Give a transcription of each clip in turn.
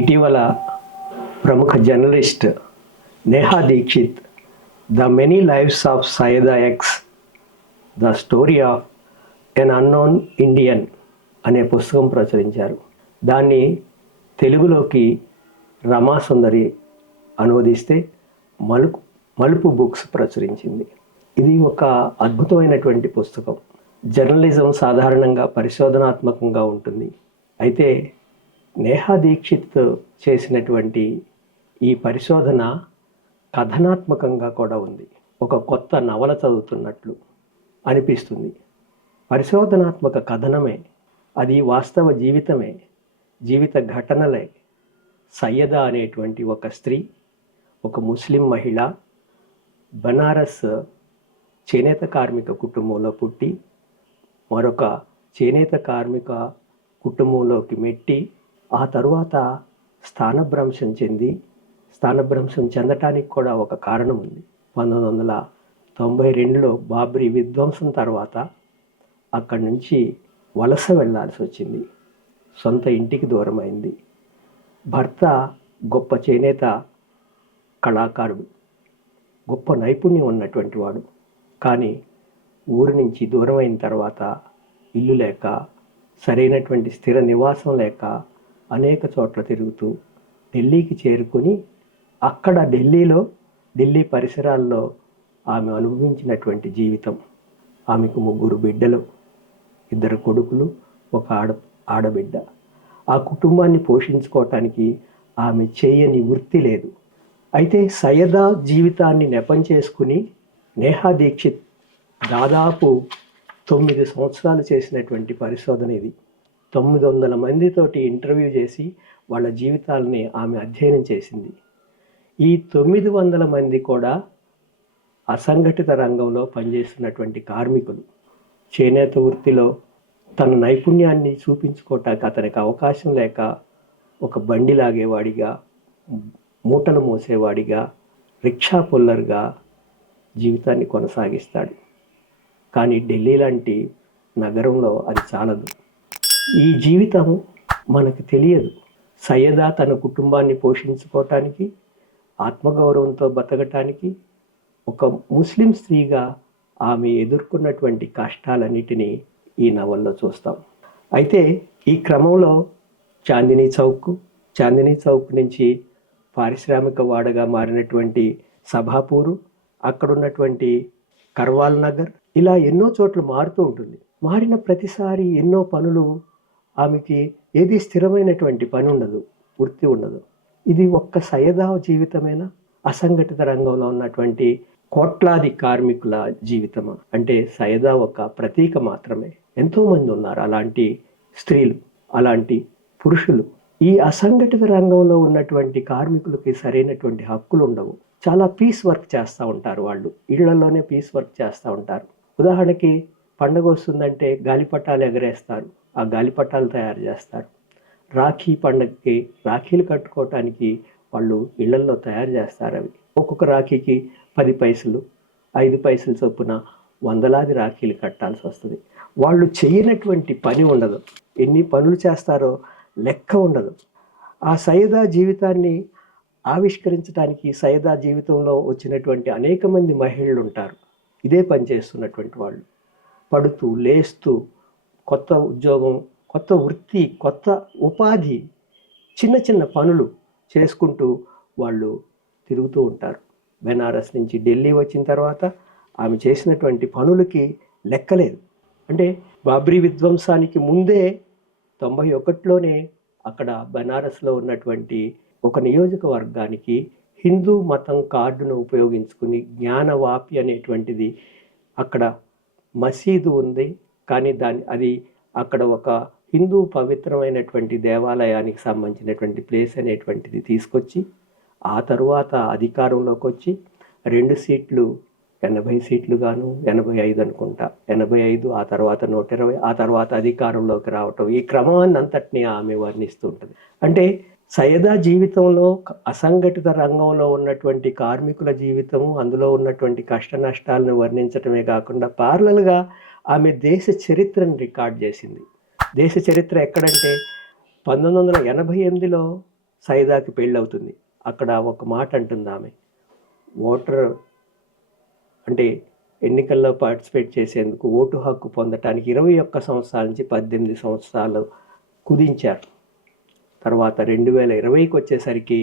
ఇటీవల ప్రముఖ journalist Neha Dikshit the many lives of Syeda X the story of an unknown Indian అనే పుస్తకం ప్రచురించారు. దాన్ని తెలుగులోకి రమాసుందరి అనువదిస్తే మలుపు బుక్స్ ప్రచురించింది. ఇది ఒక అద్భుతమైనటువంటి పుస్తకం. జర్నలిజం సాధారణంగా పరిశోధనాత్మకంగా ఉంటుంది. అయితే నేహా దీక్షిత్ చేసినటువంటి ఈ పరిశోధన కథనాత్మకంగా కూడా ఉంది. ఒక కొత్త నవల చదువుతున్నట్లు అనిపిస్తుంది. పరిశోధనాత్మక కథనమే, అది వాస్తవ జీవితమే, జీవిత ఘటనలే. సయ్యదా అనేటువంటి ఒక స్త్రీ, ఒక ముస్లిం మహిళ, బనారస్ చేనేత కార్మిక కుటుంబంలో పుట్టి మరొక చేనేత కార్మిక కుటుంబంలోకి మెట్టి ఆ తరువాత స్థానభ్రంశం చెందటానికి కూడా ఒక కారణం ఉంది. 1992లో బాబ్రీ విధ్వంసం తర్వాత అక్కడి నుంచి వలస వెళ్ళాల్సి వచ్చింది. సొంత ఇంటికి దూరమైంది. భర్త గొప్ప చేనేత కళాకారుడు, గొప్ప నైపుణ్యం ఉన్నటువంటి వాడు. కానీ ఊరి నుంచి దూరమైన తర్వాత ఇల్లు లేక, సరైనటువంటి స్థిర నివాసం లేక అనేక చోట్ల తిరుగుతూ ఢిల్లీకి చేరుకొని అక్కడ ఢిల్లీ పరిసరాల్లో ఆమె అనుభవించినటువంటి జీవితం. ఆమెకు 3 బిడ్డలు, 2 కొడుకులు, ఒక ఆడబిడ్డ. ఆ కుటుంబాన్ని పోషించుకోవటానికి ఆమె చేయని వృత్తి లేదు. అయితే సయ్యదా జీవితాన్ని నెపం చేసుకుని నేహా దీక్షిత్ దాదాపు 9 సంవత్సరాలు చేసినటువంటి పరిశోధన ఇది. 900 మందితోటి ఇంటర్వ్యూ చేసి వాళ్ళ జీవితాలని ఆమె అధ్యయనం చేసింది. ఈ 900 మంది కూడా అసంఘటిత రంగంలో పనిచేస్తున్నటువంటి కార్మికులు. చేనేత వృత్తిలో తన నైపుణ్యాన్ని చూపించుకోవటానికి అతనికి అవకాశం లేక ఒక బండి లాగేవాడిగా, మూటలు మోసేవాడిగా, రిక్షా పుల్లర్గా జీవితాన్ని కొనసాగిస్తాడు. కానీ ఢిల్లీ లాంటి నగరంలో అది చాలదు. ఈ జీవితం మనకు తెలియదు. సయ్యదా తన కుటుంబాన్ని పోషించుకోవటానికి, ఆత్మగౌరవంతో బతకటానికి ఒక ముస్లిం స్త్రీగా ఆమె ఎదుర్కొన్నటువంటి కష్టాలన్నిటినీ ఈ నవల్లో చూస్తాం. అయితే ఈ క్రమంలో చాందినీ చౌక్ నుంచి పారిశ్రామిక వాడగా మారినటువంటి సభాపూరు, అక్కడున్నటువంటి కర్వాల్ నగర్, ఇలా ఎన్నో చోట్ల మారుతూ ఉంటుంది. మారిన ప్రతిసారి ఎన్నో పనులు, ఆమెకి ఏది స్థిరమైనటువంటి పని ఉండదు, వృత్తి ఉండదు. ఇది ఒక్క సయ్యదా జీవితమేనా? అసంఘటిత రంగంలో ఉన్నటువంటి కోట్లాది కార్మికుల జీవితమా? అంటే సయ్యదా ఒక ప్రతీక మాత్రమే. ఎంతోమంది ఉన్నారు అలాంటి స్త్రీలు, అలాంటి పురుషులు. ఈ అసంఘటిత రంగంలో ఉన్నటువంటి కార్మికులకి సరైనటువంటి హక్కులు ఉండవు. చాలా పీస్ వర్క్ చేస్తూ ఉంటారు. వాళ్ళు ఇళ్లలోనే పీస్ వర్క్ చేస్తూ ఉంటారు. ఉదాహరణకి పండగ వస్తుందంటే గాలిపటాలు ఎగరేస్తారు, ఆ గాలిపటాలు తయారు చేస్తారు. రాఖీ పండగకి రాఖీలు కట్టుకోవటానికి వాళ్ళు ఇళ్లల్లో తయారు చేస్తారు. అవి ఒక్కొక్క రాఖీకి 10 పైసలు, 5 పైసలు చొప్పున వందలాది రాఖీలు కట్టాల్సి వస్తుంది. వాళ్ళు చేయనటువంటి పని ఉండదు. ఎన్ని పనులు చేస్తారో లెక్క ఉండదు. ఆ సయ్యదా జీవితాన్ని ఆవిష్కరించడానికి సయ్యదా జీవితంలో వచ్చినటువంటి అనేక మంది మహిళలు ఉంటారు. ఇదే పని చేస్తున్నటువంటి వాళ్ళు, పడుతూ లేస్తూ కొత్త ఉద్యోగం, కొత్త వృత్తి, కొత్త ఉపాధి, చిన్న చిన్న పనులు చేసుకుంటూ వాళ్ళు తిరుగుతూ ఉంటారు. బెనారస్ నుంచి ఢిల్లీ వచ్చిన తర్వాత ఆమె చేసినటువంటి పనులకి లెక్కలేదు. అంటే బాబ్రీ విధ్వంసానికి ముందే 91లోనే అక్కడ బెనారస్లో ఉన్నటువంటి ఒక నియోజకవర్గానికి హిందూ మతం కార్డును ఉపయోగించుకుని జ్ఞానవాపి అనేటువంటిది, అక్కడ మసీదు ఉంది, కానీ అది అక్కడ ఒక హిందూ పవిత్రమైనటువంటి దేవాలయానికి సంబంధించినటువంటి ప్లేస్ అనేటువంటిది తీసుకొచ్చి ఆ తరువాత అధికారంలోకి వచ్చి 2 సీట్లు 80 సీట్లు గాను, 85 అనుకుంటా, 85, ఆ తర్వాత 120, ఆ తర్వాత అధికారంలోకి రావటం, ఈ క్రమాన్ని అంతటినీ ఆమె వర్ణిస్తూ ఉంటుంది. అంటే సయ్యదా జీవితంలో అసంఘటిత రంగంలో ఉన్నటువంటి కార్మికుల జీవితము, అందులో ఉన్నటువంటి కష్ట నష్టాలను వర్ణించటమే కాకుండా పార్లల్గా ఆమె దేశ చరిత్రను రికార్డ్ చేసింది. దేశ చరిత్ర ఎక్కడంటే 1988లో సైదాకి పెళ్ళవుతుంది. అక్కడ ఒక మాట అంటుంది ఆమె, ఓటర్ అంటే ఎన్నికల్లో పార్టిసిపేట్ చేసేందుకు ఓటు హక్కు పొందటానికి 21 సంవత్సరాల నుంచి 18 సంవత్సరాలు కుదించారు. తర్వాత 2020కి వచ్చేసరికి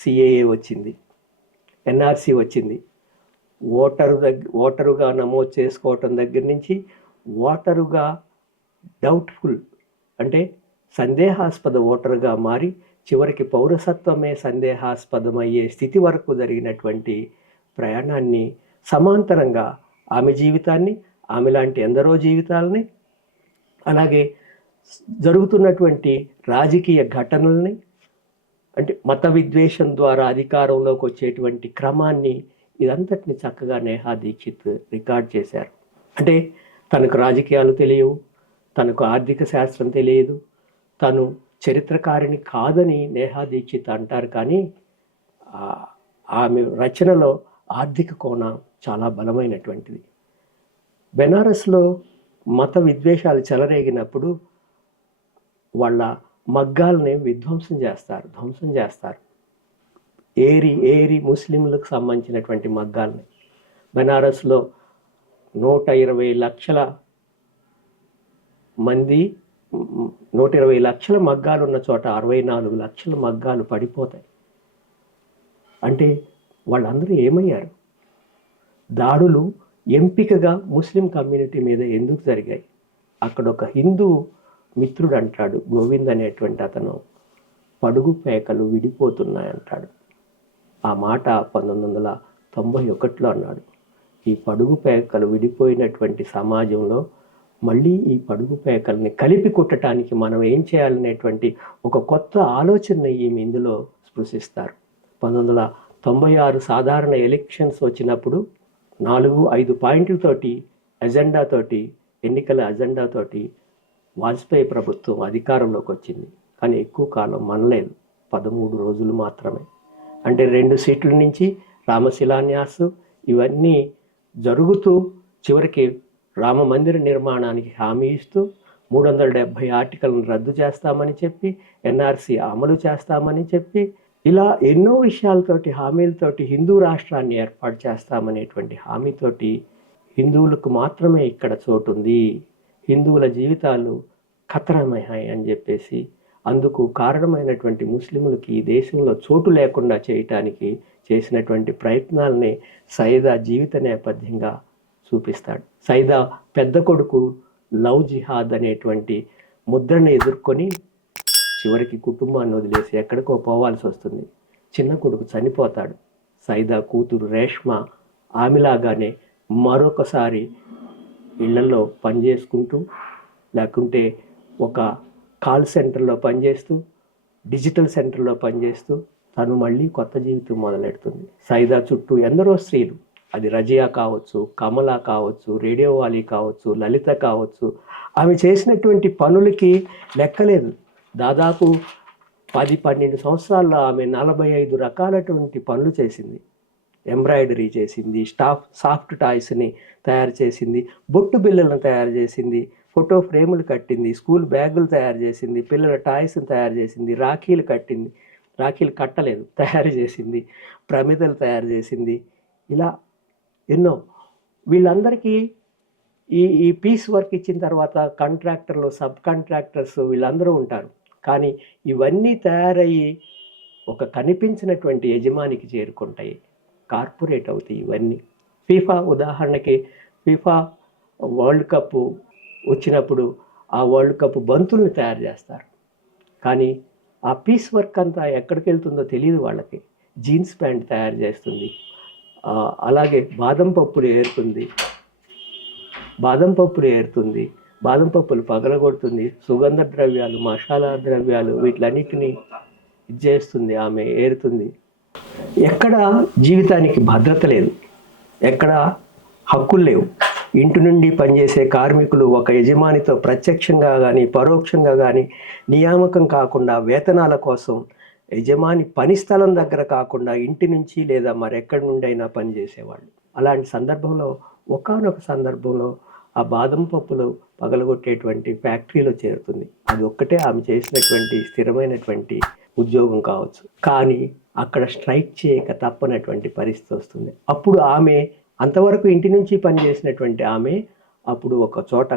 సిఏఏ వచ్చింది, ఎన్ఆర్సి వచ్చింది. ఓటరుగా నమోదు చేసుకోవటం దగ్గర నుంచి ఓటరుగా డౌట్ఫుల్ అంటే సందేహాస్పద ఓటరుగా మారి చివరికి పౌరసత్వమే సందేహాస్పదమయ్యే స్థితి వరకు జరిగినటువంటి ప్రయాణాన్ని సమాంతరంగా ఆమె జీవితాన్ని, ఆమె లాంటి ఎందరో జీవితాలని, అలాగే జరుగుతున్నటువంటి రాజకీయ ఘటనల్ని, అంటే మత విద్వేషం ద్వారా అధికారంలోకి వచ్చేటువంటి క్రమాన్ని, ఇదంతటిని చక్కగా నేహా దీక్షిత్ రికార్డ్ చేశారు. అంటే తనకు రాజకీయాలు తెలియవు, తనకు ఆర్థిక శాస్త్రం తెలియదు, తను చరిత్రకారిణి కాదని నేహా దీక్షిత్ అంటారు. కానీ ఆమె రచనలో ఆర్థిక కోణం చాలా బలమైనటువంటిది. బెనారస్లో మత విద్వేషాలు చెలరేగినప్పుడు వాళ్ళ మగ్గాల్ని ధ్వంసం చేస్తారు. ఏరి ముస్లింలకు సంబంధించినటువంటి మగ్గాల్ని. బెనారస్లో 120 లక్షల మంది 120 లక్షల మగ్గాలు ఉన్న చోట 64 లక్షల మగ్గాలు పడిపోతాయి. అంటే వాళ్ళందరూ ఏమయ్యారు? దాడులు ఎంపికగా ముస్లిం కమ్యూనిటీ మీద ఎందుకు జరిగాయి? అక్కడ ఒక హిందూ మిత్రుడు అంటాడు, గోవింద్ అనేటువంటి అతను, పడుగు పేకలు విడిపోతున్నాయంటాడు. ఆ మాట 1991లో అన్నాడు. ఈ పడుగు పేకలు విడిపోయినటువంటి సమాజంలో మళ్ళీ ఈ పడుగు పేకల్ని కలిపి కుట్టడానికి మనం ఏం చేయాలనేటువంటి ఒక కొత్త ఆలోచన ఈమె ఇందులో స్పృశిస్తారు. 1996 సాధారణ ఎలక్షన్స్ వచ్చినప్పుడు 4-5 పాయింట్లతోటి ఎన్నికల అజెండాతోటి వాజ్పేయి ప్రభుత్వం అధికారంలోకి వచ్చింది. కానీ ఎక్కువ కాలం మనలేదు, 13 రోజులు మాత్రమే. అంటే 2 సీట్ల నుంచి రామశిలాన్యాసు ఇవన్నీ జరుగుతూ చివరికి రామ మందిర నిర్మాణానికి హామీ ఇస్తూ 370 ఆర్టికల్ను రద్దు చేస్తామని చెప్పి, ఎన్ఆర్సి అమలు చేస్తామని చెప్పి, ఇలా ఎన్నో విషయాలతోటి హామీలతోటి హిందూ రాష్ట్రాన్ని ఏర్పాటు చేస్తామనేటువంటి హామీతోటి హిందువులకు మాత్రమే ఇక్కడ చోటు ఉంది, హిందువుల జీవితాలు ఖతరమయ్యాయి అని చెప్పేసి, అందుకు కారణమైనటువంటి ముస్లింలకి ఈ దేశంలో చోటు లేకుండా చేయటానికి చేసినటువంటి ప్రయత్నాలని సైదా జీవిత నేపథ్యంగా చూపిస్తాడు. సైదా పెద్ద కొడుకు లవ్ జిహాద్ అనేటువంటి ముద్రను ఎదుర్కొని చివరికి కుటుంబాన్ని వదిలేసి ఎక్కడికో పోవాల్సి వస్తుంది. చిన్న కొడుకు చనిపోతాడు. సైదా కూతురు రేష్మ ఆమెలాగానే మరొకసారి ఇళ్లలో పనిచేసుకుంటూ, లేకుంటే ఒక కాల్ సెంటర్లో పనిచేస్తూ, డిజిటల్ సెంటర్లో పనిచేస్తూ తను మళ్ళీ కొత్త జీవితం మొదలెడుతుంది. సైదా చుట్టూ ఎందరో స్త్రీలు, అది రజియా కావచ్చు, కమల కావచ్చు, రేడియో వాలీ కావచ్చు, లలిత కావచ్చు, ఆమె చేసినటువంటి పనులకి లెక్కలేదు. దాదాపు 10-12 సంవత్సరాల్లో ఆమె 45 రకాలటువంటి పనులు చేసింది. ఎంబ్రాయిడరీ చేసింది, సాఫ్ట్ టాయ్స్ని తయారు చేసింది, బొట్టు బిళ్ళలను తయారు చేసింది, ఫోటో ఫ్రేములు కట్టింది, స్కూల్ బ్యాగులు తయారు చేసింది, పిల్లల టాయ్స్ని తయారు చేసింది, రాఖీలు కట్టింది, రాఖీలు కట్టలేదు తయారు చేసింది, ప్రమిదలు తయారు చేసింది. ఇలా ఎన్నో. వీళ్ళందరికీ ఈ పీస్ వర్క్ ఇచ్చిన తర్వాత కాంట్రాక్టర్లు, సబ్ కాంట్రాక్టర్స్ వీళ్ళందరూ ఉంటారు. కానీ ఇవన్నీ తయారయ్యి ఒక కనిపించినటువంటి యజమానికి చేరుకుంటాయి, కార్పొరేట్ అవుతాయి ఇవన్నీ. ఫీఫా ఉదాహరణకి, ఫీఫా వరల్డ్ కప్ వచ్చినప్పుడు ఆ వరల్డ్ కప్ బంతుల్ని తయారు చేస్తారు. కానీ ఆ పీస్ వర్క్ అంతా ఎక్కడికి వెళ్తుందో తెలియదు వాళ్ళకి. జీన్స్ ప్యాంట్ తయారు చేస్తుంది, అలాగే బాదం పప్పులు ఏరుతుంది, బాదం పప్పులు పగలగొడుతుంది, సుగంధ ద్రవ్యాలు, మసాలా ద్రవ్యాలు వీటిలన్నిటినీ చేస్తుంది, ఆమె ఏరుతుంది. ఎక్కడ జీవితానికి భద్రత లేదు, ఎక్కడ హక్కులు లేవు. ఇంటి నుండి పనిచేసే కార్మికులు ఒక యజమానితో ప్రత్యక్షంగా కానీ పరోక్షంగా కానీ నియామకం కాకుండా వేతనాల కోసం యజమాని పని స్థలం దగ్గర కాకుండా ఇంటి నుంచి లేదా మరెక్కడి నుండి అయినా పనిచేసేవాళ్ళు. అలాంటి సందర్భంలో ఒకానొక సందర్భంలో ఆ బాదం పప్పులు పగలగొట్టేటువంటి ఫ్యాక్టరీలో చేరుతుంది. అది ఒక్కటే ఆమె చేసినటువంటి స్థిరమైనటువంటి ఉద్యోగం కావచ్చు. కానీ అక్కడ స్ట్రైక్ చేయక తప్పనటువంటి పరిస్థితి వస్తుంది. అప్పుడు ఆమె అంతవరకు ఇంటి నుంచి పనిచేసినటువంటి ఆమె అప్పుడు ఒక చోట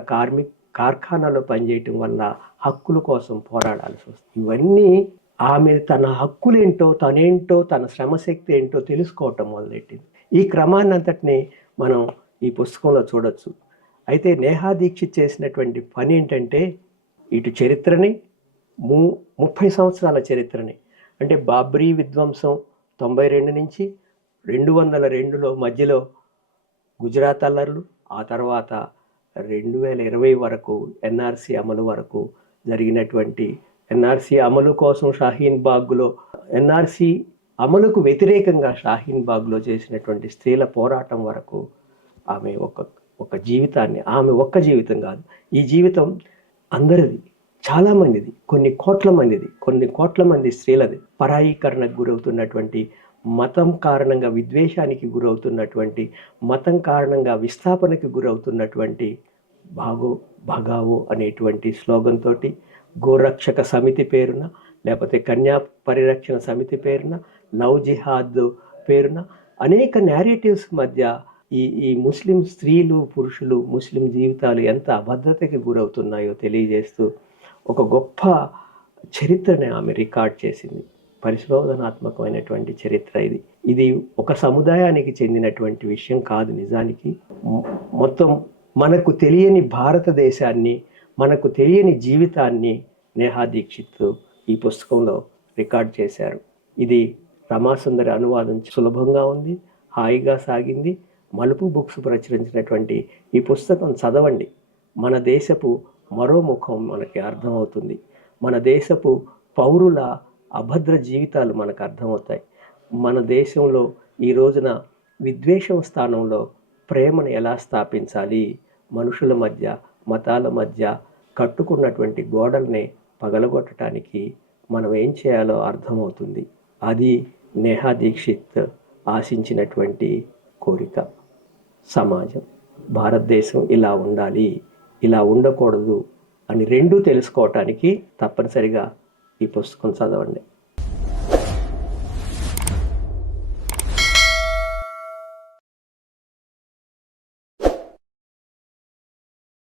కార్ఖానాలో పనిచేయటం వల్ల హక్కుల కోసం పోరాడాల్సి వస్తుంది. ఇవన్నీ ఆమె తన హక్కులేంటో, తనేంటో, తన శ్రమశక్తి ఏంటో తెలుసుకోవటం మొదలెట్టింది. ఈ క్రమాన్నంతటిని మనం ఈ పుస్తకంలో చూడొచ్చు. అయితే నేహా దీక్షిత్ చేసినటువంటి పని ఏంటంటే ఇటు చరిత్రని 30 సంవత్సరాల చరిత్రని, అంటే బాబ్రీ విధ్వంసం 92 నుంచి 202లో మధ్యలో గుజరాత్ అల్లర్లు, ఆ తర్వాత 2020 వరకు ఎన్ఆర్సీ అమలు వరకు జరిగినటువంటి ఎన్ఆర్సీ అమలు కోసం షాహీన్ బాగ్లో, ఎన్ఆర్సీ అమలుకు వ్యతిరేకంగా షాహీన్ బాగ్లో చేసినటువంటి స్త్రీల పోరాటం వరకు ఆమె ఒక జీవితాన్ని, ఆమె ఒక్క జీవితం కాదు, ఈ జీవితం అందరిది, చాలామందిది, కొన్ని కోట్ల మంది స్త్రీలది. పరాయీకరణకు గురవుతున్నటువంటి, మతం కారణంగా విద్వేషానికి గురవుతున్నటువంటి, మతం కారణంగా విస్థాపనకి గురవుతున్నటువంటి భగావో అనేటువంటి స్లోగన్ తోటి గోరక్షక సమితి పేరున, లేకపోతే కన్యా పరిరక్షణ సమితి పేరున, లవ్ జిహాద్ పేరున అనేక నేరేటివ్స్ మధ్య ఈ ముస్లిం స్త్రీలు, పురుషులు, ముస్లిం జీవితాలు ఎంత అభద్రతకి గురవుతున్నాయో తెలియజేస్తూ ఒక గొప్ప చరిత్రని ఆమె రికార్డ్ చేసింది. పరిశోధనాత్మకమైనటువంటి చరిత్ర ఇది ఒక సముదాయానికి చెందినటువంటి విషయం కాదు. నిజానికి మొత్తం మనకు తెలియని భారతదేశాన్ని, మనకు తెలియని జీవితాన్ని నేహా దీక్షిత్ ఈ పుస్తకంలో రికార్డ్ చేశారు. ఇది రమాసుందరి అనువాదం సులభంగా ఉంది, హాయిగా సాగింది. మలుపు బుక్స్ ప్రచురించినటువంటి ఈ పుస్తకం చదవండి. మన దేశపు మరో ముఖం మనకి అర్థమవుతుంది. మన దేశపు పౌరుల అభద్ర జీవితాలు మనకు అర్థమవుతాయి. మన దేశంలో ఈ రోజున విద్వేషం స్థానంలో ప్రేమను ఎలా స్థాపించాలి, మనుషుల మధ్య, మతాల మధ్య కట్టుకున్నటువంటి గోడల్ని పగలగొట్టడానికి మనం ఏం చేయాలో అర్థమవుతుంది. అది నేహా దీక్షిత్ ఆశించినటువంటి కోరిక. సమాజం, భారతదేశం ఇలా ఉండాలి, ఇలా ఉండకూడదు అని రెండూ తెలుసుకోవటానికి తప్పనిసరిగా ఈ పుస్తకం చదవండి.